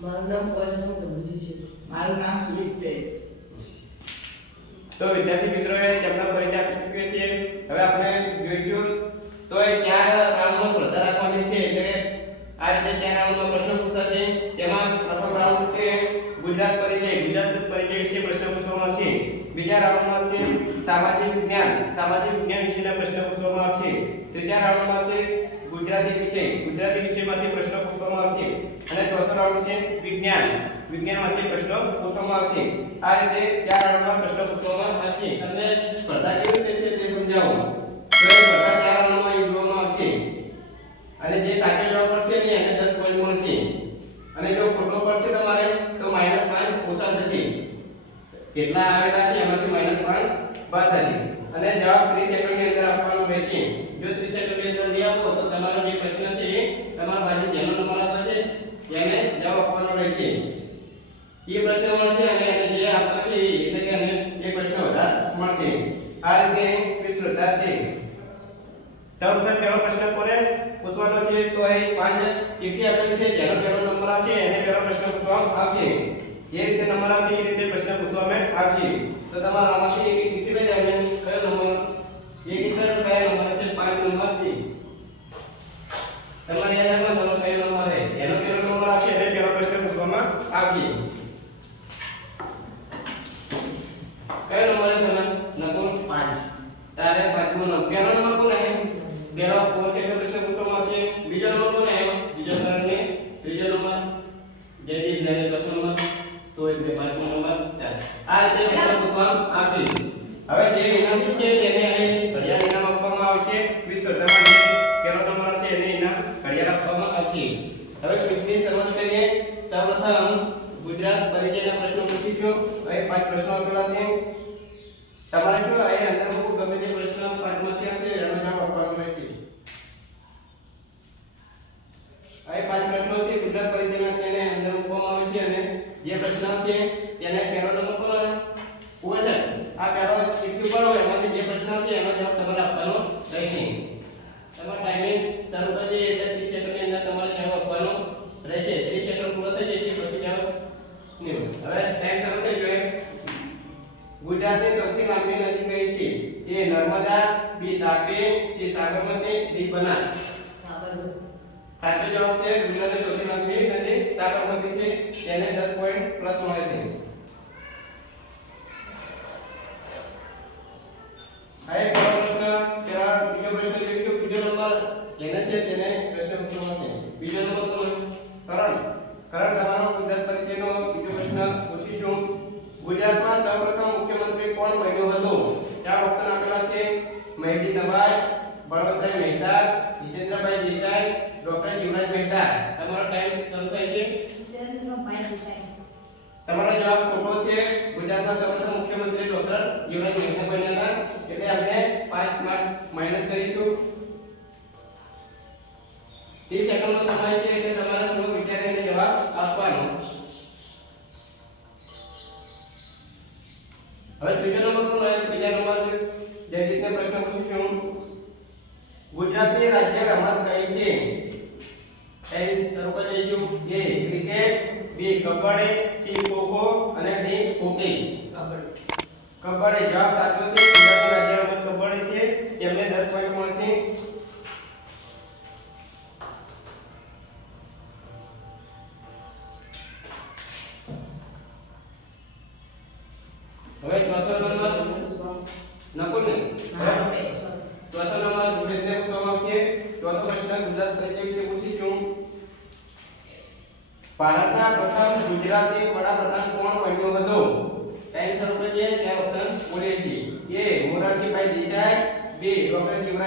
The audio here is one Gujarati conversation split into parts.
મારું નામ પરસમ સમજી છે. મારું નામ સુમિત છે. તો વિદ્યાર્થી મિત્રોએ તેમના પરિચય આપી ચૂક્યો છે. હવે આપણે જોઈશું તો એ ચાર રાઉન્ડમાં શ્રદ્ધા રાખવાની છે એટલે આ રીતે ચાર રાઉન્ડમાં પ્રશ્ન પૂછાશે. તેમાં પ્રથમ રાઉન્ડ છે ગુજરાત પરિચય ગુજરાત પરિચય વિશે પ્રશ્ન પૂછવામાં આવશે બીજા રાઉન્ડમાં છે સામાજિક વિજ્ઞાન સામાજિક વિજ્ઞાન વિશેના પ્રશ્ન પૂછવામાં આવશે. ત્રીજા રાઉન્ડમાં છે ગુજરાતી વિષય ગુજરાતી વિષયમાંથી પ્રશ્નો પૂછવામાં આવશે. અને ચોથો રાઉન્ડ છે વિજ્ઞાન. વિજ્ઞાનમાંથી પ્રશ્નો પૂછવામાં આવશે. આ રીતે ચાર રાઉન્ડમાં પ્રશ્નો પૂછવામાં આવશે. તમને સ્પર્ધા કેવી રીતે છે તે સમજાવો. તો સ્પર્ધા ચાર રાઉન્ડમાં યોજવામાં આવશે. અને જે સાચો જવાબ પડશે ને એને 10 પોઈન્ટ મળશે. અને જો ખોટો પડશે તમારે, તો -5 ઓછા થશે. કેટલા આવેલા છે? એમાંથી -5 બાદ થશે. અને જવાબ 30 સેકન્ડની અંદર આપવાનો રહેશે. જો 30 સેકન્ડની અંદર નહીં આપો, તો તમારો જે પ્રશ્ન છે એ તમારા બાજુ જેનો નંબર આપો છે એને જવાબ આપવાનો રહેશે એ પ્રશ્ન મળશે અને એને જે આપતો છે એ એટલે કે એને એ પ્રશ્ન વધારે મળશે આ રીતે ક્વિઝ સ્પર્ધા છે સૌપ્રથમ પહેલો પ્રશ્ન કોને પૂછવાનો છે તો એ પાંચ ચીઠી આપેલી છે જેનો પહેલો નંબર આવશે એને પહેલો પ્રશ્ન પૂછવામાં આવશે જે રીતે નંબર આવશે એ રીતે પ્રશ્ન પૂછવામાં આવશે તો તમારા આમાંથી એક એક ચીઠી લઈ જવાની કયો નંબર એક ઇન્ટર કયો નંબર છે પાંચ નંબર છે તમારે યાદ રાખવાનું તમારો કયો નંબર છે એનો પહેલો નંબર આવશે એને પહેલો પ્રશ્ન પૂછવામાં આવશે કયો નંબર છે તમારો નકુલ પાંચ તારે પાંચમો નંબર પહેલો નંબર કોણ આવ્યો પહેલો ફોર છે પ્રશ્ન પૂછવામાં આવશે બીજો નંબર કોણ આવ્યો બીજો કરણને ત્રીજો નંબર જયદીપ ને ચોથો નંબર તો એટલે પાંચમો નંબર ચાલ. આ રીતે પ્રશ્ન પૂછવામાં આવશે હવે જે ઇનામ છે તેને અહીં ઘડિયાળ ઇનામ આપવામાં આવશે ક્વિઝ સ્પર્ધામાં જે પહેલો નંબર આવશે એને ઇનામ ઘડિયાળ આપવામાં આવશે હવે ક્વિઝની શરૂઆત કરીએ. સૌપ્રથમ ગુજરાત પરિચયના પ્રશ્નો પૂછીશું અહીં પાંચ પ્રશ્નો આપેલા છે. તમારે જો આ અંદર બહુ ગમે તે પ્રશ્ન પાંચમાંથી આવશે એનો જવાબ આપવાનો રહેશે. અહીં પાંચ પ્રશ્નો છે. ગુજરાત પરિચયના તેને અંદર મૂકવામાં આવે છે અને જે પ્રશ્ન છે તેને પહેલો નંબર પર હોય છે આ પહેલો ચીઠી ઉપર હોય એમાંથી જે પ્રશ્ન છે એનો જવાબ તમારે આપવાનો રહેશે તમારો ટાઈમિંગ શરૂ કરી દઈએ એટલે 30 સેકન્ડની અંદર તમારે જવાબ આપવાનો રહેશે 30 સેકન્ડ પૂરો થઈ જશે પછી જવાબ નહીં હવે ટાઈમ શરૂ થઈ ગયો ગુજરાતની સૌથી લાંબી નદી કઈ છે? A Narmada B Tapi C Sabarmati D Banas. Sabarmati. સાચો જવાબ છે ગુજરાતની સૌથી લાંબી નદી સાબરમતી છે. તેને 10 પોઈન્ટ પ્લસ મળે છે. આ એક બીજો પ્રશ્ન તેરા બીજો પ્રશ્ન છે કે બીજો નંબર જેને છે તેને પ્રશ્ન પૂછવાનો છે. બીજો નંબર કોણ કરણ. કરણ તમારો ગુજરાત પરિચયનો બીજો પ્રશ્ન પૂછીશું ગુજરાતમાં સૌપ્રથમ મુખ્યમંત્રી કોણ બન્યો હતો ચાર ઓપ્શન આપેલા છે મહેદી નવાઝ બળવંતભાઈ મહેતા જીતેન્દ્રભાઈ દેસાઈ ડોક્ટર યુવરાજ મહેતા તમારો ટાઈમ શરૂ થાય છે? જીતેન્દ્રભાઈ દેસાઈ. તમારો જવાબ ખોટો છે. ગુજરાતના સૌપ્રથમ મુખ્યમંત્રી ડોક્ટર યુવરાજ મહેતા બન્યા હતા. એટલે આપણે 5 માર્ક્સ માઇનસ કરીશું. 30 સેકન્ડનો સમય છે એટલે તમારે થોડો વિચારીને જવાબ આપવાનો. હવે ત્રીજો નંબર કોણ આવ્યો ત્રીજા નંબર જયદીપને પ્રશ્ન પૂછ્યું ગુજરાતની રાજ્ય રમત કઈ છે? ટાઈમ શરૂ કરી A cricket B kabaddi C kho kho અને ડી હોકી. કબડ્ડી. કબડ્ડી જવાબ સાચો છે. ગુજરાતની રાજ્ય રમત કબડ્ડી છે. તેમને 10 પોઈન્ટ મળશે.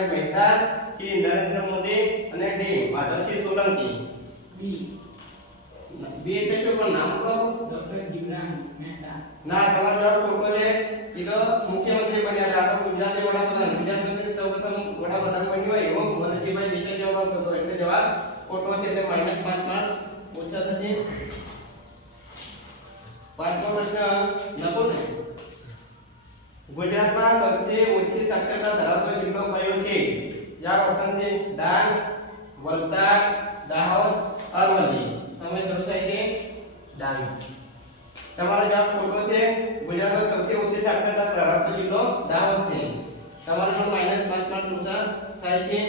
ભીમરાજ મહેતા સી નરેન્દ્ર મોદી અને D Madhavsinh Solanki. B. B એટલે શું પણ નામ કહો ડોક્ટર ભીમરાજ મહેતા. ના તમારો જવાબ ખોટો છે. એ તો મુખ્યમંત્રી બન્યા હતા. તો ગુજરાતે વડાપ્રધાન. ગુજરાતમાં સૌપ્રથમ વડાપ્રધાન બન્યો એવો મોદીભાઈ દેશે જવાબ હતો. એટલે જવાબ ખોટો છે. તે માઇનસ 5 માર્ક્સ ઓછા થશે. પાંચમો પ્રશ્ન લખો ગુજરાતમાં સૌથી ઓછી સાક્ષરતા ધરાવતો જિલ્લો કયો છે? યા ઓપ્શન છે ડાંગ, વલસાડ, દાહોદ, અરવલ્લી. સમય શરૂ થાય છે ડાંગ. તમારો જવાબ ખોટો છે. ગુજરાતનો સૌથી ઓછી સાક્ષરતા ધરાવતો જિલ્લો દાહોદ છે. તમારો જો માઇનસ પાંચ પાંચ નુકસાન થાય છે.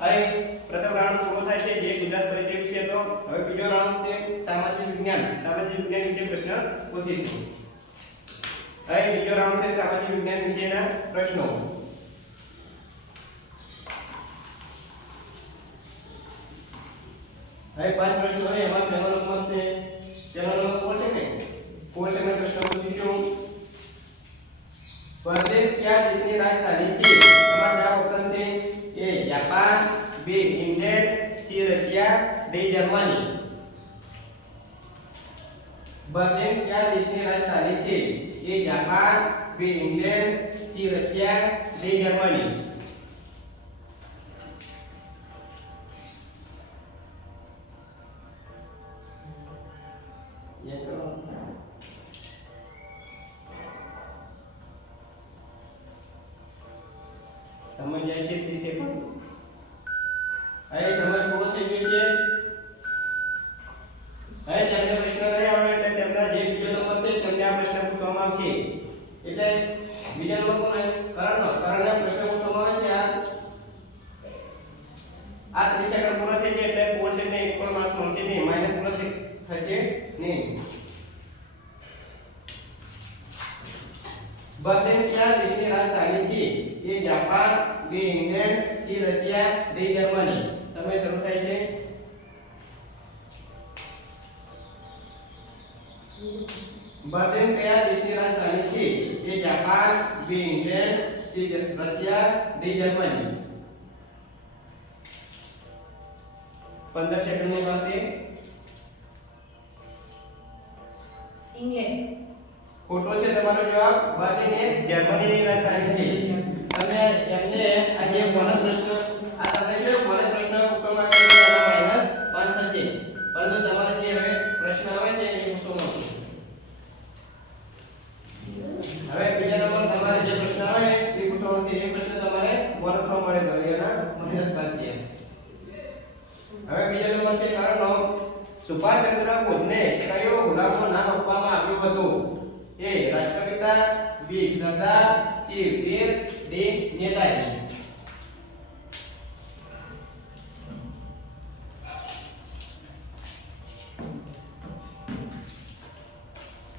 હવે પ્રથમ રાઉન્ડ પૂરો થાય છે. જે ગુજરાત પરિચય વિશે હતો હવે બીજો રાઉન્ડ છે સામાજિક વિજ્ઞાન. સામાજિક વિજ્ઞાન વિશે પ્રશ્ન પૂછીશું. હવે બીજો રાઉન્ડ છે સામાજિક વિજ્ઞાન વિશેના પ્રશ્નો હવે પાંચ પ્રશ્નો છે એમાં પહેલો નંબર છે પહેલો નંબર કોણ છે ને કોણ પ્રશ્ન પૂછીશું પરદેશ કયા દેશની રાજધાની છે? તમારા જવાબ ઓપ્શન છે. A Japan B England C Russia D Germany. Berlin કયા દેશની રાજધાની છે? A Japan B England C Russia D Germany સમજ જાય છે ત્રીસે પણ અહીં સમજ પૂરો થઈ ગયો છે અહીં તમને પ્રશ્ન એટલે તેમના જે બીજો નંબર છે તેમને આ પ્રશ્ન પૂછવામાં આવશે. એટલે બીજા નંબર કોને કરણનો કરણને પ્રશ્ન પૂછવામાં છે આ. આ 30 સેકન્ડ થઈ ગયા એટલે કોણ ને એક પણ માર્ક મળશે નહીં. માઇનસ મળશે થશે નહીં. બર્લિન કયા દેશની રાજધાની છે? A Japan, B England C Russia D Germany. સમય શરૂ થાય છે. બર્લિન કયા દેશની રાજધાની છે? A Japan B England C Russia D Germany. 15 સેકન્ડનો નું છે. ઇંગ્લેન્ડ. ખોટો છે તમારો જવાબ? બાકીને જર્મનીની રાજધાની છે. તમે એમને આ જે બોનસ પ્રશ્ન આ તમને શું બોનસ પ્રશ્ન પૂછવામાં આવે છે એના માઇનસ 5 થશે પરંતુ તમારે જે હવે પ્રશ્ન આવે છે એ પૂછવામાં આવશે હવે બીજા નંબર તમારે જે પ્રશ્ન આવે એ પૂછવાનો છે એ પ્રશ્ન તમારે બોનસમાં મળે તો એના માઇનસ 5 થયા હવે બીજો નંબર છે કારણનો સુભાષચંદ્ર બોઝને કયો ગુલામનું નામ આપવામાં આવ્યું હતું? એ રાષ્ટ્રપિતા, B Sardar, C Veer, D Netaji.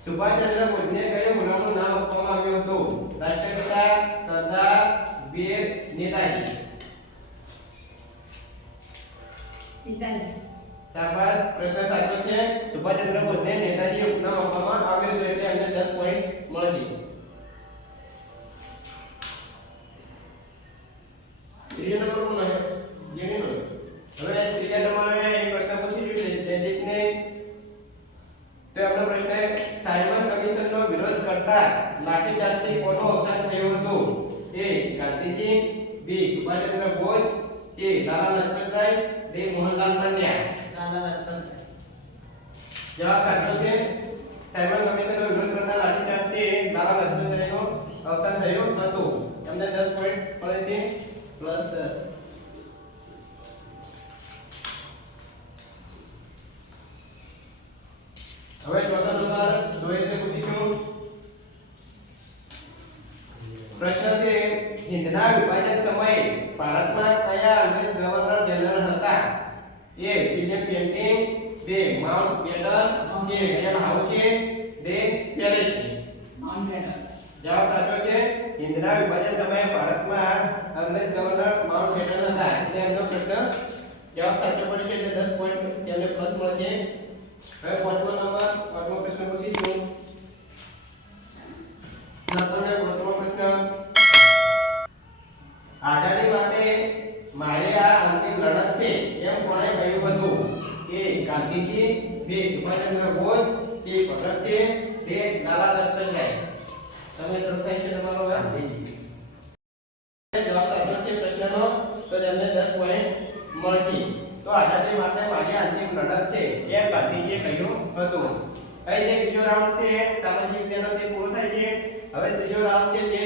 Subhashchandra બોઝને કયો ગુલામનું નામ આપવામાં આવ્યું હતું? રાષ્ટ્રપિતા, સરદાર, વીર, નેતાજી. પિતાજી શાબાશ પ્રશ્ન સાચો છે. સુભાષચંદ્ર બોઝને હતું એટલે અમને 10 પોઈન્ટ મળશે. ત્રીજો નંબર છે હવે ત્રીજા પ્રશ્ન પૂછી રહ્યું છે. જયદીપને તો આપણો પ્રશ્ન કમિશનનો વિરોધ કરતા લાઠીચાર્જથી કોનું અવસાન થયું હતું? A Gandhiji, B Subhashchandra Bose, C Lala Lajpatrai D Mohanlal Pandya Lala Lajpat જવાબ સાચો છે સાયમન કમિશનનો વિરોધ કરતા લાઠીચાર્જથી લાલા લજપતરાયનું અવસાન થયું હતું એમને 10 પોઈન્ટ મળે છે પ્લસ 10 હવે ચોથો નંબર જોઈને પૂછીશું પ્રશ્ન છે હિંદના વિભાજન સમયે ભારતમાં કયા અંગ્રેજ ગવર્નર જનરલ હતા A William Bentinck B Mountbatten C Dalhousie D policy Mountbatten જવાબ સાચો છે. ઇન્દિરા વિભાજન સમયે ભારતમાં અંગ્રેજ ગવર્નર માઉન્ટ બેટન હતા એટલે એનો પ્રશ્ન જવાબ સાચો પડે છે, એટલે 10 પોઈન્ટ તેમને પ્લસ મળશે. હવે પાંચમો નંબર, પાંચમો પ્રશ્ન પૂછીશું. નંબરને પાંચમો પ્રશ્ન આઝાદી માટે મારી આ અંતિમ લડત છે એમ કોણે કહ્યું હતું એ ગાંધીજી બે સુભાષચંદ્ર બોઝ સી તે લાલા જાય તમે શરૂ છે તમારો હવે ગાંધીજી જવાબ સાચો છે પ્રશ્નનો તો તેમને 10 પોઈન્ટ મળશે તો આઝાદી માટે મારી અંતિમ લડત છે એમ ગાંધીજીએ કહ્યું હતું અહીં જે બીજો રાઉન્ડ છે સામાજિક વિજ્ઞાનનો તે પૂરો થાય છે હવે ત્રીજો રાઉન્ડ છે જે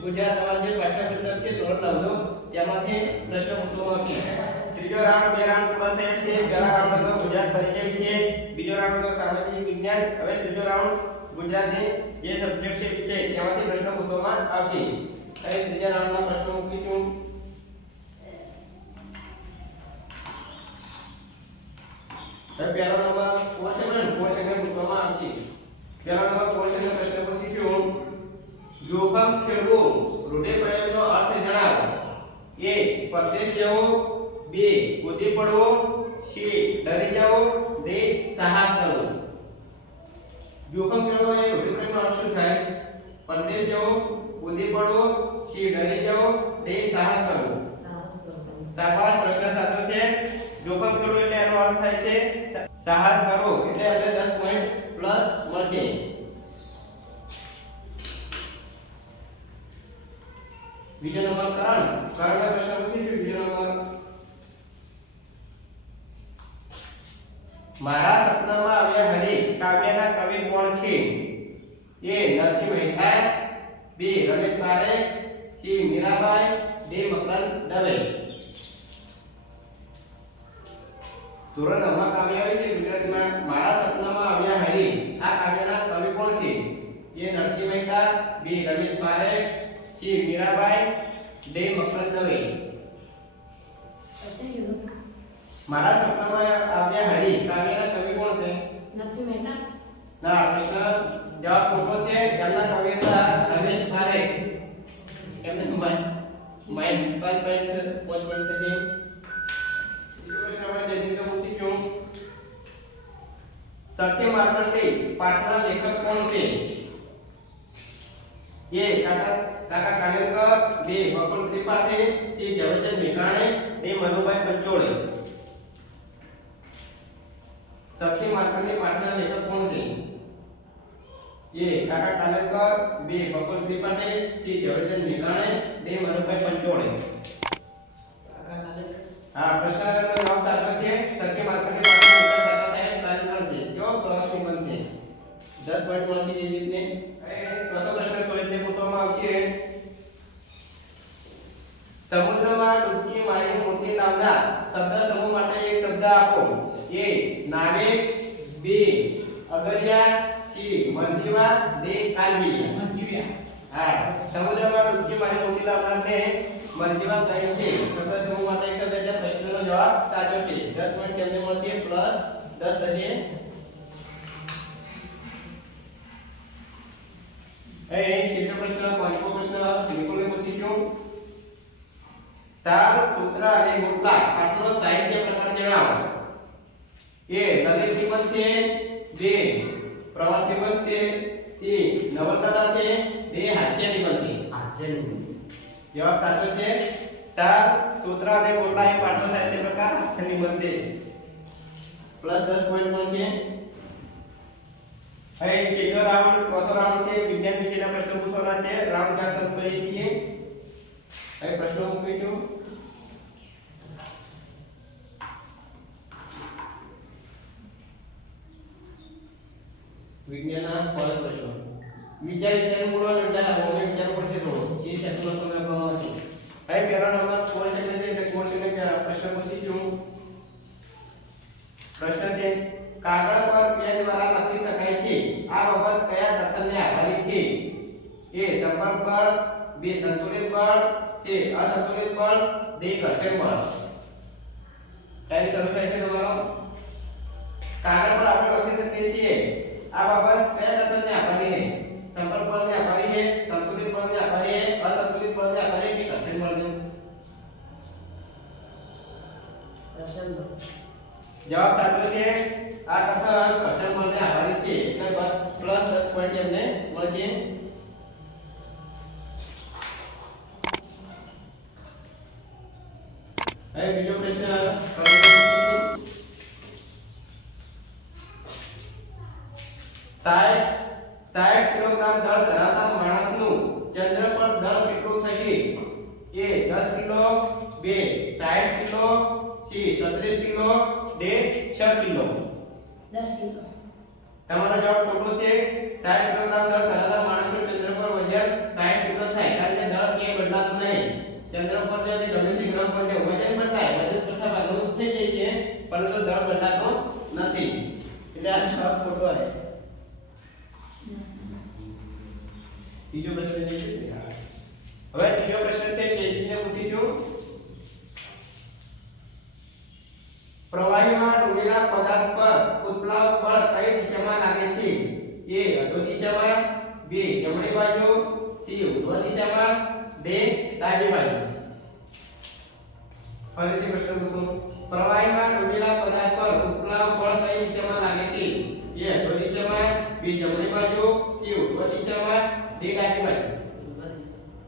ગુજરાત તમારું જે પાઠ્યપુસ્તક છે ધોરણ નવનું તેમાંથી પ્રશ્ન પૂછવામાં આવશે ત્રીજો રાઉન્ડ પૂરો થયા છે. પહેલા રાઉન્ડ હતો ગુજરાત પરિચય વિશે બીજો રાઉન્ડ હતો સામાજિક વિજ્ઞાન. હવે ત્રીજો રાઉન્ડ ગુજરાતની જે સબ્જેક્ટ છે વિષય તેમાંથી પ્રશ્ન પૂછવામાં આવશે. હવે ત્રીજા રાઉન્ડના પ્રશ્નો મૂકીશું. સર પહેલો નંબર કોણ છે છે પૂછવામાં આવશે. પહેલો નંબર કોણ છે પ્રશ્ન પૂછીશું. જોખમ ખેડવું, રૂઢિપ્રયોગનો અર્થ જણાવો. એ પરદેશ જવો બે કૂદી પડવો સી ડરી જાઓ દે સાહસ કરવો જોખમ કેળવો એ રૂઢિપ્રયોગનો અર્થ શું થાય? પરદેશ જવો કૂદી પડવો સી ડરી જાઓ દે સાહસ કરવો સાહસ પ્રશ્ન સાચો છે? જોખમ ખેડવું એટલે એનો અર્થ થાય છે સાહસ કરો. એટલે આપણે 10 પોઈન્ટ પ્લસ મળશે. બીજો નંબર કરણ કરણ પ્રશ્ન પૂછીશું. બીજો નંબર મારા સપનામાં આવ્યા હરિ, કાવ્યના કવિ કોણ છે? A Narsinh Mehta B Ramesh Parekh C Mirabai, D Makarand Dave. ધોરણ નવમાં કાવ્ય આવે છે ગુજરાતીમાં, મારા સપનામાં આવ્યા હરી, આ કાવ્યના કવિ કોણ છે? A Narsinh Mehta, B Ramesh Parekh C Mirabai, D Makarand Dave. મારા સપનામાં આવ્યા હરી કાવ્યના કવિ કોણ છે નરસિંહ મહેતા ના પ્રશ્ન જવાબ ખોટો છે એમના કવિ હતા રમેશ પારેખ એમને માઇનસ પાંચ પોઈન્ટ પાંચ પોઈન્ટ થશે બીજો પ્રશ્ન આપણે જયદીપને પૂછીશું સખ્ય માર્કંડે પાઠના લેખક કોણ છે એ કાકા કાકા કાલેલકર બે બકુલ ત્રિપાઠી સી ઝવેરચંદ મેઘાણી ડી મનુભાઈ પંચોળે સખી માર્કંડે પાઠના લેખક કોણ છે? A Kaka Kalelkar B Bakul Tripathi C Zaverchand મેઘાણી ડી મનુભાઈ પંચોળે. હા પ્રશ્નનો જવાબ સાચો છે. સખી માર્કંડે પાઠના લેખક કાકા સાહેબ કાલેલકર છે. કેવો પ્રશ્ન બનશે 10 પોઈન્ટ મળશે એ રીતને. ચોથો પ્રશ્ન સોળે પૂછવામાં આવશે. સમુદ્રમાં ડૂબકી મારી મોતી નામના શબ્દ સમૂહ માટે એક શબ્દ આપો એ બે અગરિયા સી મંદીવા ને કાલબિલિયા મંજીવ્યા. હા સમુદ્રમાં ડૂબકી મારી મોટી નામનાને મંદીવા કહે છે. શબ્દ સમૂહ માટે એક એટલે પ્રશ્નનો જવાબ સાચો છે. 10 પોઈન્ટ કેમને મળશે પ્લસ 10 થશે એ છેલ્લો પ્રશ્ન પાંચમો પ્રશ્ન નિકોલે પૂછીશું સાર સૂત્ર અને મુદ્દા આટલો સાહિત્ય પ્રકાર જણાવો. એ નિબંધ છે બે પ્રવાસ છે સી નવલકથા છે બે હાસ્ય નિબંધ છે. હાસ્યનું. જવાબ સાચો છે. સાત સૂત્ર અને મુદ્દા એ પાઠનો સાહિત્ય પ્રકાર હાસ્ય નિબંધ છે. પ્લસ 10 પોઈન્ટ મળશે હવે છેલ્લો રાઉન્ડ ચોથો રાઉન્ડ છે. વિજ્ઞાન વિષયના પ્રશ્નો પૂછવાના છે. રાઉન્ડ ક્યાં શરૂ કરીએ છીએ? હવે પ્રશ્નો મૂકીશું વિજ્ઞાનના ફળ પ્રશ્નો. વિચાર વિચાર બોલવાનો એટલે આ વિચાર પડશે થોડો. જે શબ્દનો સમય આપવામાં આવશે હવે પહેલો નંબર કોર્સ એટલે છે એટલે કોણ છે પ્રશ્ન પૂછીશું પ્રશ્ન છે, કાગળ પર પેન દ્વારા લખી શકાય છે. આ બાબત કયા તત્વને આધારિત છે? એ સંપર્ક બળ, બે સંતુલિત બળ છે અસંતુલિત બળ બે ઘર્ષણ બળ. ટાઈમ શરૂ થાય છે તમારો કાગળ પર આપણે લખી શકીએ છીએ. આ બાબત કયા તત્વને આભારી છે? સંપર્ક બળને આભારી છે? સંતુલિત બળને આભારી છે? અસંતુલિત બળને આધારિત કે ઘર્ષણ બળને? પ્રસન્ન જવાબ સાચો છે. આ કથા ઘર્ષણ બળને ચંદ્ર પર જે તે ગ્રહ પર જે વજન બદલાય વજન છઠ્ઠા ભાગનું થઈ જાય છે, પરંતુ દળ બદલાતો નથી. એટલે આ જવાબ ખોટો છે. ત્રીજો પ્રશ્ન છે હવે ત્રીજો પ્રશ્ન છે કેજીને પૂછીશું પ્રવાહીમાં ડૂબેલા પદાર્થ પર ઉત્પ્લાવ બળ કઈ દિશામાં લાગે છે? એ અધો દિશામાં, બી જમણી બાજુ, સી ઉર્ધ્વ દિશામાં ડી ડાબી બાજુ ફરીથી પ્રશ્ન પૂછું. પ્રવાહીમાં ડૂબેલા પદાર્થ પર ઉપલા બળ કઈ દિશામાં લાગે છે? એ તો દિશામાં, બી જમણી બાજુ, સી ઉર્ધ્વ દિશામાં, ડી, ડાબી બાજુ.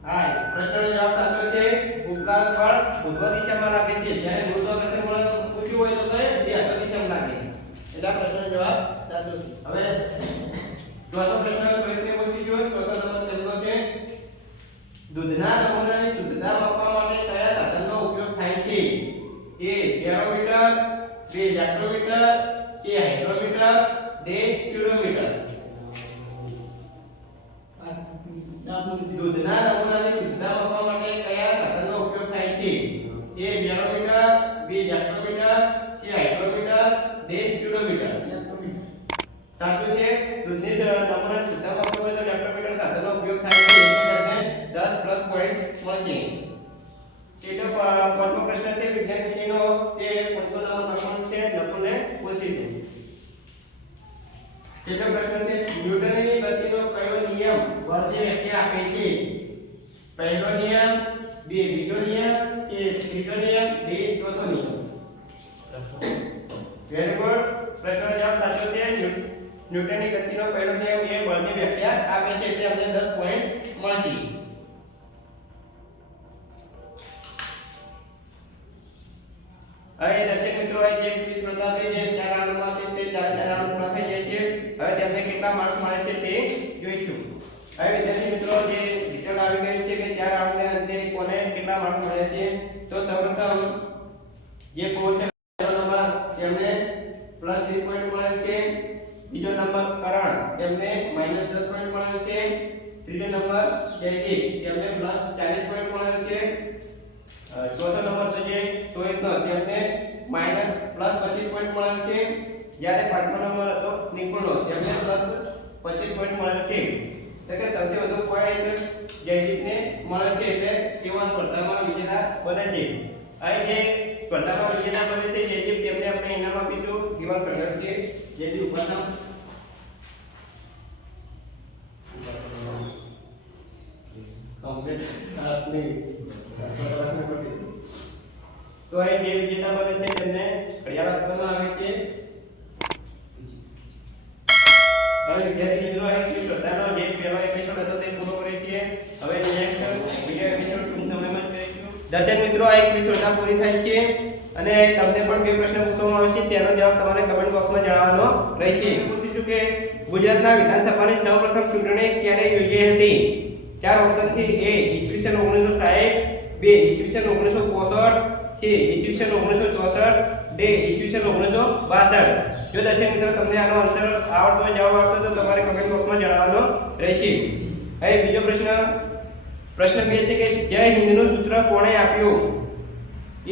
હા પ્રશ્નનો જવાબ સાચો છે. ઉપલા બળ ઉર્ધ્વ દિશામાં લાગે છે. જ્યારે ગુરુત્વાકર્ષણ બળ પૂછ્યું હોય તો કઈ? તે અધો દિશામાં લાગે એટલે પ્રશ્નનો જવાબ સાચો છે. હવે ચોથો પ્રશ્ન કોઈ રીતે પૂછ્યો ચોથો દૂધના નમૂનાની શુદ્ધતા માપવા માટે કયા સાધનનો ઉપયોગ થાય છે A barometer, B lactometer, C hydrometer, D speedometer. દૂધના નમૂનાની શુદ્ધતા માપવા માટે કયા સાધનનો ઉપયોગ થાય છે A barometer B lactometer C hydrometer D speedometer lactometer. સાચું છે દૂધની સ- નમૂનાની શુદ્ધતા માપવા માટે જેક્ટોમીટર સાધનનો ઉપયોગ થાય છે એટલે તમને 10 પ્લસ પોઈન્ટ મળશે પ- પાંચમો પ્રશ્ન છે વિદ્યાર્થીનો તે પાંચમો નંબર પ્રશ્ન છે નકુલને પૂછી છે છેલ્લો પ્રશ્ન છે ન્યૂટનની ગતિનો કયો નિયમ વર્તી વ્યાખ્યા આપે છે પહેલો નિયમ બી બીજો નિયમ સી ત્રીજો નિયમ બે ચોથો નિયમ વેરી ગુડ પ્રશ્નનો જવાબ સાચો છે ન્યૂ- ન્યૂટનની ગતિનો પહેલો નિયમ એ બળની વ્યાખ્યા આપે છે, એટલે અમને 10 પોઈન્ટ મળશે. તેમને કેટલા માર્ક્સ મળે છે તે જોઈશું. હવે વિદ્યાર્થી મિત્રો, જે રિઝલ્ટ આવી ગયું છે કે ત્યારે આપણે અંતે કોને કેટલા માર્ક્સ મળે છે? તો સૌપ્રથમ જે કોચ છે, પહેલો નંબર તેમને પ્લસ 30 પોઈન્ટ મળે છે. બીજો નંબર કરણ, તેમને માઇનસ 10 પોઈન્ટ મળે છે. ત્રીજો નંબર જયદીપ, તેમને પ્લસ 40 પોઈન્ટ મળે છે. ચોથો નંબર તો જે સોહિતનો તેમને માઇનસ પ્લસ 25 પોઈન્ટ મળે છે. જ્યારે પાંચમો નંબર હતો નિપુણો તેમને પ્લસ 25 પોઈન્ટ મળે છે. એટલે કે સૌથી વધુ પોઈન્ટ જયદીપને મળે છે એટલે તેઓ સ્પર્ધામાં વિજેતા બને છે. અહીં જે સ્પર્ધામાં વિજેતા બને છે, જયદીપ, તેમને આપણે ઇનામ આપીશું. દિવાલ કરેલ છે જયદીપ આપની તો અહીં જે વિજેતા બને છે તેમને ઘડિયાળ આપવામાં આવે છે હવે વિદ્યાર્થી મિત્રો અહીં જે સ્પર્ધાનો જે પહેલો એપિસોડ હતો તે પૂરો કરીએ છીએ હવે નેક્સ્ટ વિડિયો એપિસોડ ટૂંક સમયમાં જ કરીશું દર્શક મિત્રો, આ એક સ્પર્ધા પૂરી થાય છે અને તમને પણ બે પ્રશ્ન પૂછવામાં આવશે તેનો જવાબ તમારે કમેન્ટ બોક્સમાં જણાવવાનો રહેશે. પૂછીશું કે ગુજરાતના વિધાનસભાની સૌપ્રથમ ચૂંટણી ક્યારે યોજાઈ હતી? ચાર ઓપ્શન છે. એ ઈસવીસન ઓગણીસો સાઠ બે ઈસવીસન ઓગણીસો પોસઠ. છે ઈસવીસન ઓગણીસો ચોસઠ. બે ઈસવીસન ઓગણીસો બાસઠ. જો દર્શક મિત્રો, તમને આનો આન્સર આવડતો હોય, જવાબ આવડતો તો તમારે કમેન્ટ બોક્સમાં જણાવવાનો રહેશે. હવે બીજો પ્રશ્ન પ્રશ્ન બે છે કે જય હિન્દનું સૂત્ર કોણે આપ્યું?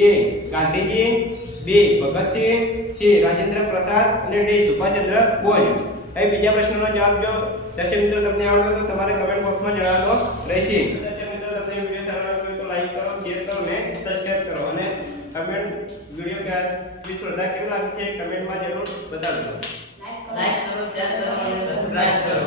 એ ગાંધીજી બે ભગતસિંહ છે રાજેન્દ્ર પ્રસાદ અને ડે સુભાષચંદ્ર બોઝ. એ બીજા પ્રશ્નનો જવાબ જો દર્શક મિત્રો તમને આવડતો તો તમારે કમેન્ટ બોક્સમાં જણાવવાનો રહેશે. દર્શક મિત્રો તમને વીડિયો સારો લાગ્યો તો લાઈક કરો શેર કરો અને સબસ્ક્રાઇબ કરો. અને કમેન્ટ વીડિયો કે પ્લીઝ પ્રોડક્ટ કેવું લાગે છે કમેન્ટમાં જરૂર બતાવજો. લાઈક કરો શેર કરો અને સબસ્ક્રાઇબ કરો.